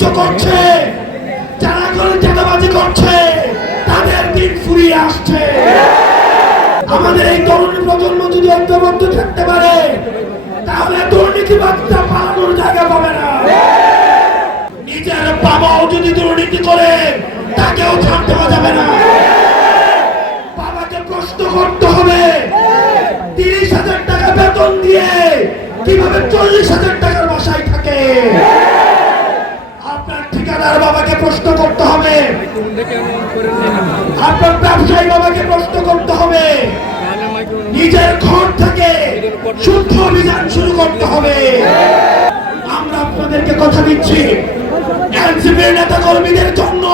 বাণিজ্য করছে, যারা করে চাঁদাবাজি করছে, তাদের দিন ফুরিয়ে আসছে। আমাদের এই তরুণ প্রজন্ম যদি ঐক্যবদ্ধ থাকতে পারে, তাহলে দুর্নীতিবাদটা পালানোর জায়গা পাবে না। নিজের বাবাও যদি দুর্নীতি করে, তাকেও ছাড় দেওয়া যাবে না। বাবাকে প্রশ্ন করতে হবে, 30,000 টাকা বেতন দিয়ে কিভাবে 40,000 টাকার বাসায় থাকে। আপনার ঠিকাদার বাবাকে প্রশ্ন করতে হবে, আপনার ব্যবসায়ী বাবাকে প্রশ্ন করতে হবে। নিজের ঘর থেকে শুদ্ধ অভিযান শুরু করতে হবে। আমরা আপনাদেরকে কথা দিচ্ছি, এনসিপির নেতা কর্মীদের জন্য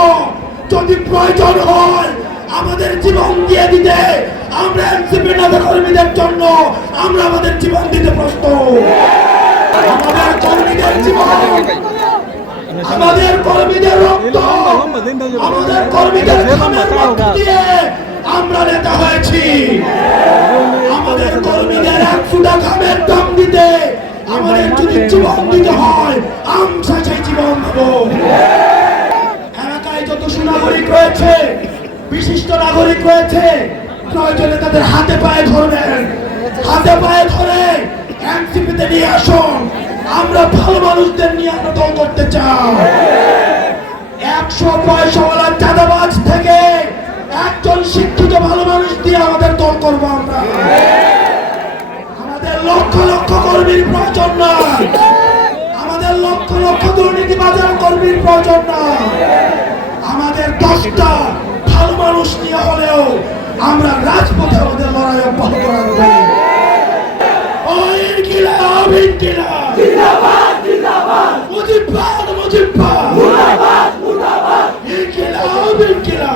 যদি প্রয়োজন হয় আমাদের জীবন দিয়ে দিতে, আমরা এনসিপির নেতা কর্মীদের জন্য আমরা আমাদের জীবন দিতে প্রস্তুত। আমাদের কর্মীদের জীবন, আমাদের কর্মীদের রক্ত, আমাদের কর্মীদের ঘামের মধ্য দিয়ে আমরা নেতা হয়েছি। আমাদের কর্মীদের এক ফোঁটা ঘামের দাম দিতে আমাদের যদি জীবন দিতে হয়, আমরা সেই জীবন দেব। এলাকায় যত সুনাগরিক রয়েছে, বিশিষ্ট নাগরিক রয়েছে, প্রয়োজনে তাদের হাতে পায়ে ধরবেন, হাতে পায়ে ধরে এনসিপিতে নিয়ে আসুন। আমরা ভালো মানুষদের নিয়ে আমরা দল করতে চাই। 100 পয়সাওয়ালা চাঁদাবাজ থেকে একজন শিক্ষিত ভালো মানুষ দিয়ে আমাদের দল করবো আমরা। আমাদের লক্ষ লক্ষ কর্মীর প্রয়োজন না, আমাদের লক্ষ লক্ষ দুর্নীতিবাজার কর্মীর প্রয়োজন না। আমাদের 10টা ভালো মানুষ নিয়ে হলেও আমরা রাজপথে আমাদের লড়াই অব্যাহত রাখবো। ইনকিলাব ইনকিলাব জিন্দাবাদ জিন্দাবাদ, মুজিবাদ মুজিবাদ, মুর্দাবাদ মুর্দাবাদ, ইনকিলাব ইনকিলাব।